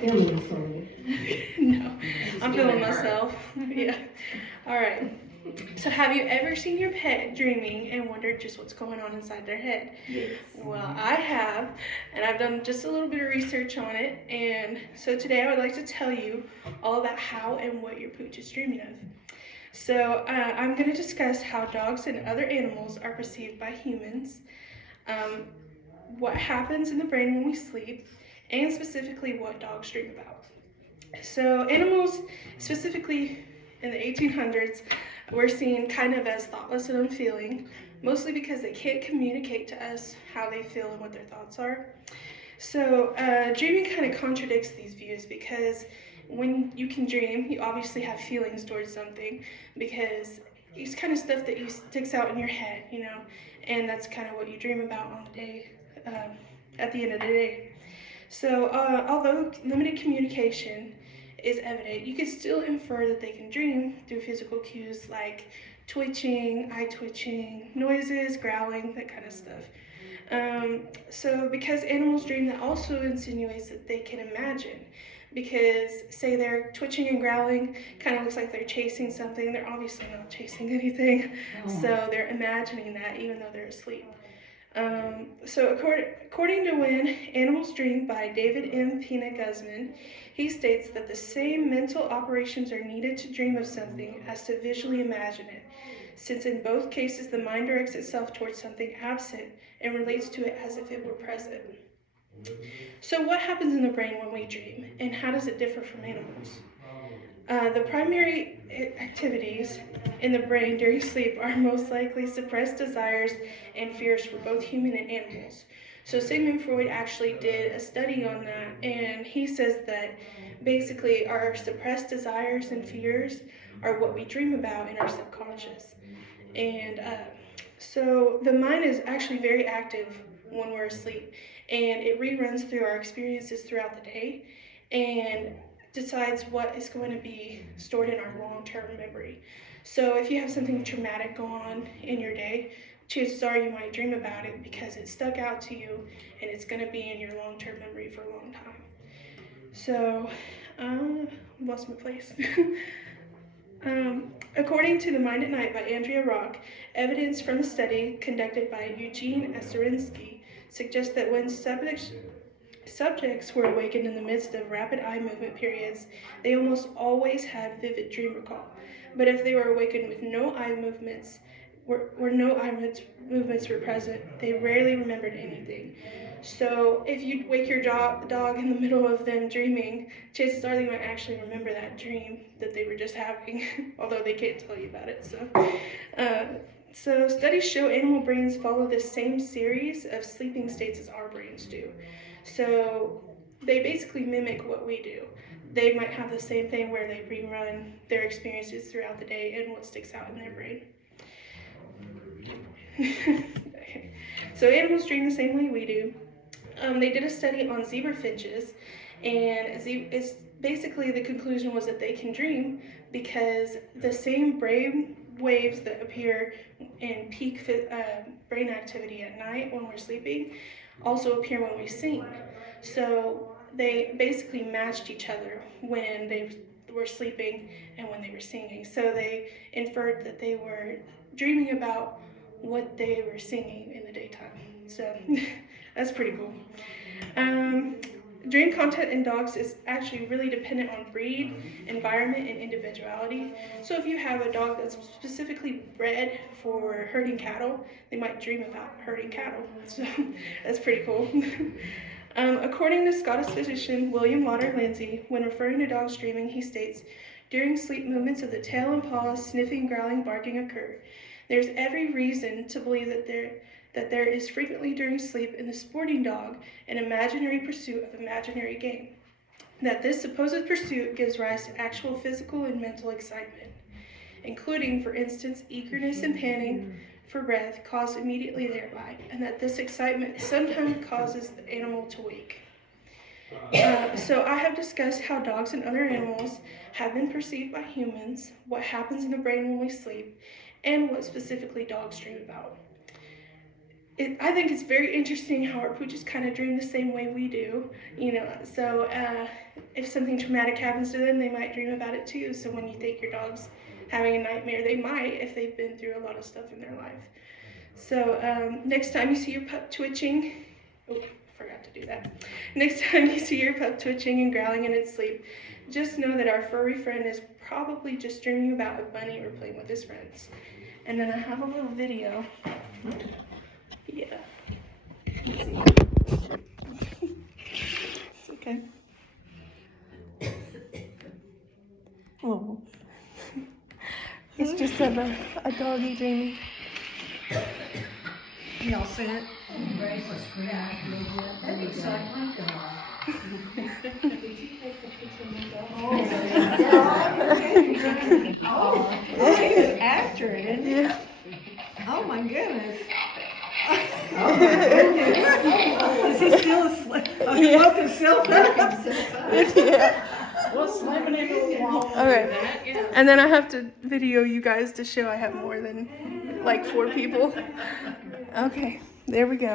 feeling so. No, I'm feeling myself. Yeah. All right. So, have you ever seen your pet dreaming and wondered just what's going on inside their head? Yes. Well, I have, and I've done just a little bit of research on it. And so today I would like to tell you all about how and what your pooch is dreaming of. So, I'm going to discuss how dogs and other animals are perceived by humans, um, what happens in the brain when we sleep, and specifically what dogs dream about. So animals, specifically in the 1800s, were seen kind of as thoughtless and unfeeling, mostly because they can't communicate to us how they feel and what their thoughts are. So dreaming kind of contradicts these views because when you can dream, you obviously have feelings towards something because it's kind of stuff that sticks out in your head, and that's kind of what you dream about on the day, at the end of the day. So although limited communication is evident, you can still infer that they can dream through physical cues like twitching, eye twitching, noises, growling, that kind of stuff. So because animals dream, that also insinuates that they can imagine. Because say they're twitching and growling, kind of looks like they're chasing something. They're obviously not chasing anything, so they're imagining that even though they're asleep. So according to When Animals Dream by David M. Pina Guzman, he states that the same mental operations are needed to dream of something as to visually imagine it, since in both cases the mind directs itself towards something absent and relates to it as if it were present. So what happens in the brain when we dream, and how does it differ from animals? The primary activities in the brain during sleep are most likely suppressed desires and fears for both human and animals. So Sigmund Freud actually did a study on that, and he says that basically our suppressed desires and fears are what we dream about in our subconscious. And so the mind is actually very active when we're asleep, and it reruns through our experiences throughout the day and decides what is going to be stored in our long-term memory. So if you have something traumatic go on in your day, chances are you might dream about it because it stuck out to you and it's going to be in your long-term memory for a long time. So, lost my place. According to The Mind at Night by Andrea Rock, evidence from a study conducted by Eugene Aserinsky suggests that when subjects were awakened in the midst of rapid eye movement periods, they almost always had vivid dream recall. But if they were awakened with no eye movements, where no eye movements were present, they rarely remembered anything. So if you wake your dog in the middle of them dreaming, chances are they might actually remember that dream that they were just having, although they can't tell you about it. So studies show animal brains follow the same series of sleeping states as our brains do. So they basically mimic what we do. They might have the same thing where they rerun their experiences throughout the day and what sticks out in their brain. Okay. So animals dream the same way we do. They did a study on zebra finches, and it's basically the conclusion was that they can dream because the same brain waves that appear in peak brain activity at night when we're sleeping also appear when we sing. So they basically matched each other when they were sleeping and when they were singing. So they inferred that they were dreaming about what they were singing in the daytime. So that's pretty cool. Dream content in dogs is actually really dependent on breed, environment, and individuality. So if you have a dog that's specifically bred for herding cattle, they might dream about herding cattle. So that's pretty cool. According to Scottish physician William Lauder Lindsay, when referring to dogs dreaming, he states, "During sleep, movements of the tail and paws, sniffing, growling, barking occur. There's every reason to believe that there is frequently during sleep in the sporting dog an imaginary pursuit of imaginary game. That this supposed pursuit gives rise to actual physical and mental excitement, including, for instance, eagerness and panting for breath caused immediately thereby, and that this excitement sometimes causes the animal to wake." So I have discussed how dogs and other animals have been perceived by humans, what happens in the brain when we sleep, and what specifically dogs dream about. I think it's very interesting how our pooches kind of dream the same way we do, you know. So if something traumatic happens to them, they might dream about it too. So when you think your dog's having a nightmare, they might if they've been through a lot of stuff in their life. So next time you see your pup twitching, oh, forgot to do that. Next time you see your pup twitching and growling in its sleep, just know that our furry friend is probably just dreaming about a bunny or playing with his friends. And then I have a little video. Yeah. It's okay. Oh. It's just a doggy dreaming. Y'all see it? Bracelets cracked. That looks like my dog. Oh, he's after it, isn't he? Yeah. Oh my goodness. Is he still asleep? Oh, he woke himself up. Yeah. Well, slamming into the wall. Okay. And then I have to video you guys to show I have more than like 4 people. Okay, there we go.